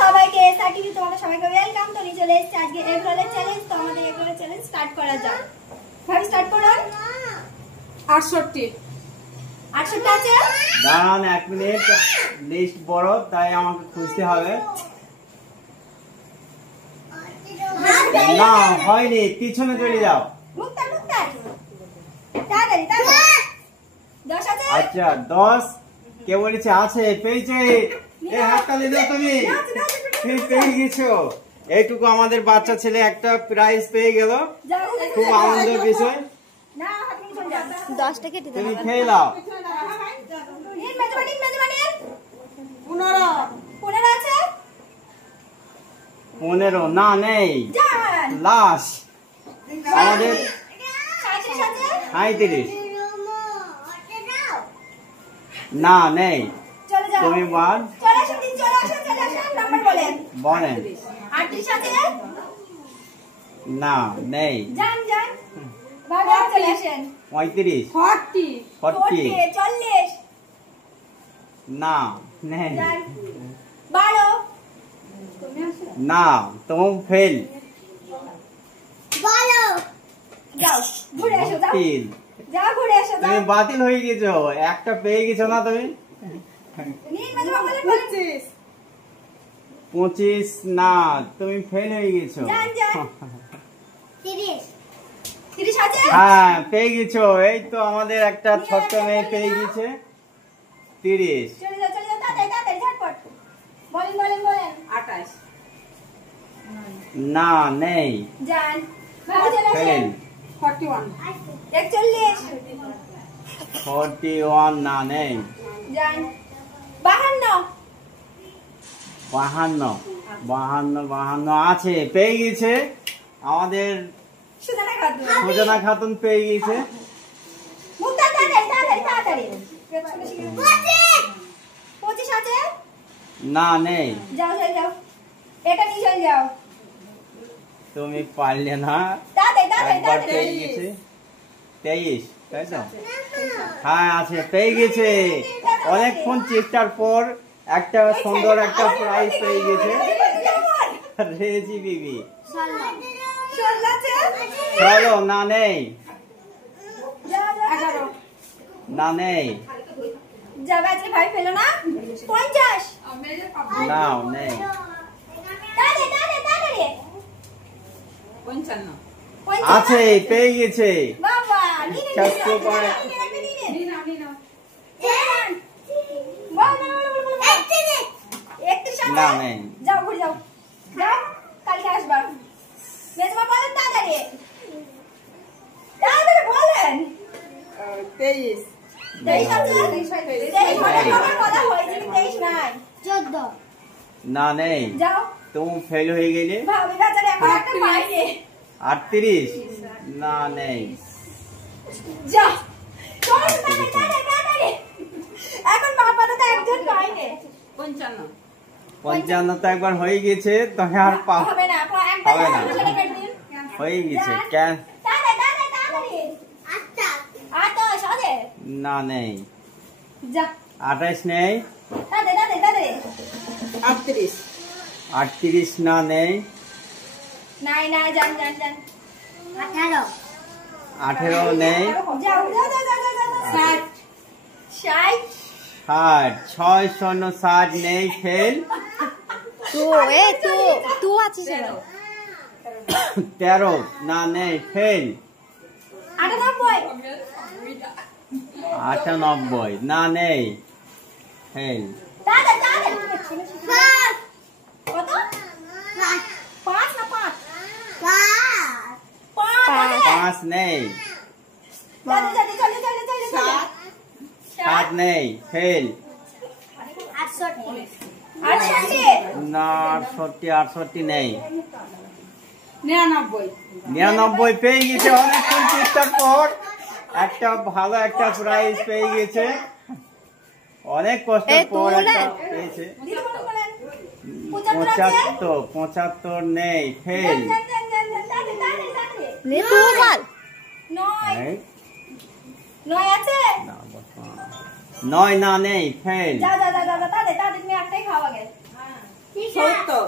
সবাইকে SR TV তোমাদের সবাইকে ওয়েলকাম। তো নিয়ে চলে এসেছি আজকে এগ রোলের চ্যালেঞ্জ। তো আমাদের এগ রোলের চ্যালেঞ্জ স্টার্ট করা যাক। ভাবি স্টার্ট করুন। 68 আছে। দাঁড়ান 1 মিনিট, লিস্ট বড় তাই আমাকে খুঁজতে হবে। না হয়নি, পিছনে চলে যাও। মুক্তা তাড়াতাড়ি 10 আছে। আচ্ছা 10 কে বলেছে আছে, পেয়েছে। এই হাততালি দাও তুমি, পেয়ে গেছো। এইটুকু আমাদের বাচ্চা ছেলে একটা প্রাইজ পেয়ে গেল, খুব আনন্দের বিষয়। না হাতে চলে যাও। 10 টাকা দিতে তুমি খেয়ে নাও। 15 আছে। 15 না নেই, জান লাশ আমাদের 37 আছে। 35 না নেই। চলে যাও। তুমি বল, চলে আসুন নাম্বার বলেন। বলেন। 38 আছে। না নেই। জান বাবা চলে আসেন। 35 40 40 40 না নেই। জান 12 না তুমি ফেল। যাও ঘুরে এসো। যাও ঘুরে এসো। তুমি বাতিল হয়ে গেছো, একটা পেয়ে গেছো না তুমি। নিন মেজবা বলেন 25 না, তুমি ফেল হয়ে গেছো। জান 30 আছে। হ্যাঁ পেয়ে গেছো, এই তো আমাদের একটা ছোট্ট মেয়ে পেয়ে গেছে 30। চলে যাও তাড়াতাড়ি ঝটপট বলেন 28 না নেই, জান বাবা চলে আসেন। ফেল। 41 41 41 না নেই। জান 52 52 আছে, পেয়ে গেছে আমাদের সুজানা খাতুন পেয়ে গেছে। মুক্তা তাড়াতাড়ি 25 আছে। না নেই। যাও এটা নিয়ে চলে যাও। তুমি পারলে না, তাড়াতাড়ি একবার পেয়ে গেছে 23, তাই তো? হ্যাঁ আছে, পেয়ে গেছে। অনেকক্ষণ চেষ্টার পর একটা সুন্দর একটা প্রাইজ পেয়ে গেছে রেজি বিবি। 16 আছে। চলো না নেই, যাও 11 না নেই, যাবে আজকে ভাই ফেলো না। 50 না নেই। তাড়াতাড়ি 55 আছে, পেয়ে গেছে। বাবা চারশো করে। না নেই। যাও ঘুরে যাও কালকে আসবা। মেজমা বলেন তাড়াতাড়ি বলেন। 23 23 আছে। 23 বলা হয়েছে 23 নাই। 14 না নেই, যাও তুমি ফেল হয়ে গেলে। ভাবি বাজারে এখন একটা পাইনি। 38 না নেই। যা চল তাড়াতাড়ি এখন বাবা তো একজন পাইনি। 55 55 তো একবার হয়ে গেছে, তখন আর হবে না একটা হবে না। ছেলে কেটে দিন। হয়ে গেছে কেন? তাড়াতাড়ি আচ্ছা সাথে না নেই। যা 28 নেই। তাড়াতাড়ি 38 38 না নেই। নাই জান 18 নেই। যাও 60 60 নেই, ফেল। তু আছিস 13 না নেই, ফেল। 98 না নেই, ফেল। কত 5 না 5 5 নেই। 7 নেই, ফেল। 68 না 68 নেই। 99 99 পেয়ে গেছে, অনেকক্ষণ চেষ্টার পর একটা ভালো একটা প্রাইজ পেয়ে গেছে। অনেক কষ্টের পর একটা পেয়েছে। 75 নেই, ফেল। 9 আছে। 9 না নেই, ফেল। যা তাদের একটাই খাওয়া গেছে। 70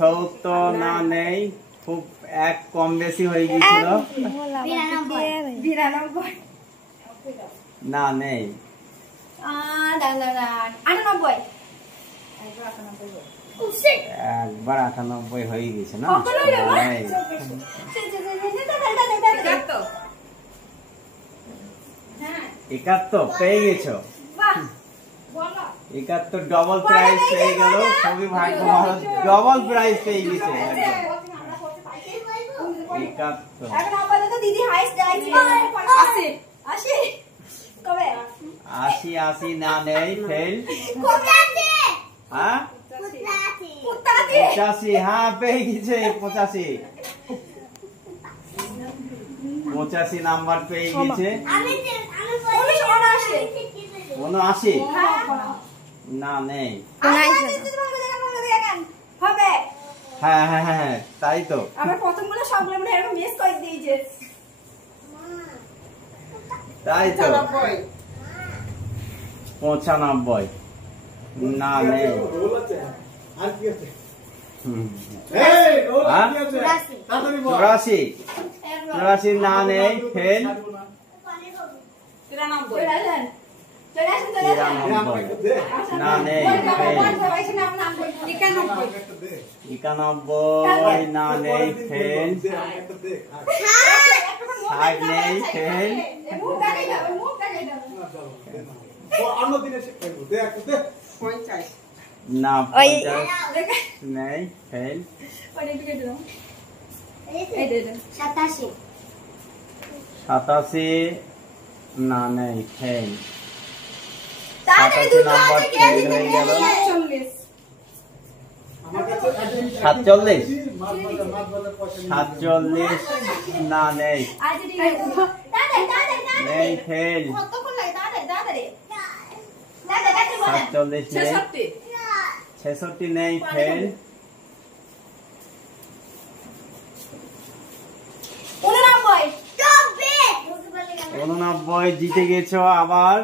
70 না নেই, খুব এক কম বেশি হয়ে গিয়েছিল। 92 না নেই। দাঁড়ান 98 একবার 98 হয়ে গেছে না? কত হলো রে? নেই। 71 পেয়ে গেছো। বাহ বলো 71 ডবল প্রাইস পেয়ে গেল, খুবই ভাগ্য ভালো, ডবল প্রাইস পেয়ে গেছে। 71 এখন আপাতত দিদি হাইস্ট যাইছে 80 কবে 80 না নেই, ফেল। হ্যাঁ 85, হ্যাঁ পেয়ে গেছে 85। 85 নাম্বার পেয়ে গেছে। 79 না নেই। হবে হ্যাঁ হ্যাঁ হ্যাঁ তাই তো। আমার প্রথমগুলো সবগুলো মনে এরকম মিস করে দিয়েছে। তাই তো। 95 95 না নেই। হুম। হ্যাঁ? 84 না নেই, ফেল। 93 না নেই, ফেল। 91 না নেই, ফেল। 60 নেই, ফেল। না 50 নেই, ফেল। 87 না নেই, ফেল। 87 নাম্বার ফেল হয়ে গেল। 47 না নেই, নেই, ফেল। 47 নেই, 66 নেই, ফেল। 89 জিতে গেছো আবার।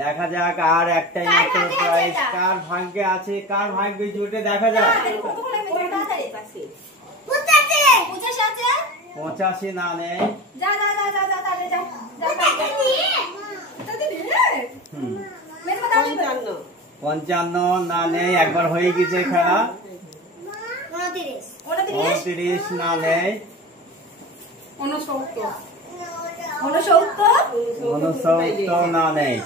দেখা যাক আর একটাই মাত্র প্রাইস কার ভাগ্যে আছে, কার ভাগ্যে জুটে দেখা যাক। 85 না নেই। হুম। 55 না নেই, একবার হয়ে গেছে খেলা। 29 না নেই। 69 না নেই।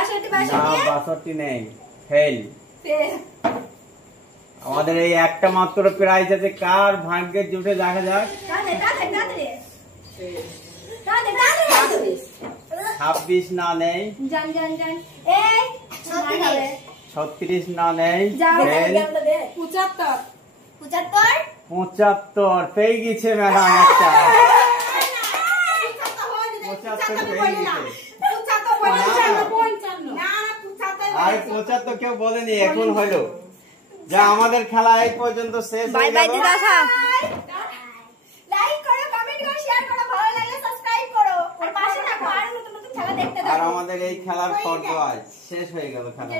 62 না 62 নেই, ফেল। আমাদের এই একটা মাত্র প্রাইজ আছে, কার ভাগ্যে জুটে দেখা যাক। 26 না নেই। 36 না নেই, ফেল। 75 পেয়ে গেছে ম্যাডাম একটা। 75 পেয়ে গেছে। আর 75 কেউ বলেনি, এখন হলো। যা আমাদের খেলা এই পর্যন্ত শেষ হয়ে গেল। লাইক করো, কমেন্ট করো, শেয়ার করো, ভালো লাগলে সাবস্ক্রাইব করো আর পাশে থাকো, আর নতুন নতুন খেলা দেখতে থাকো। আর আমাদের এই খেলার ফটো আজ শেষ হয়ে গেল খেলা।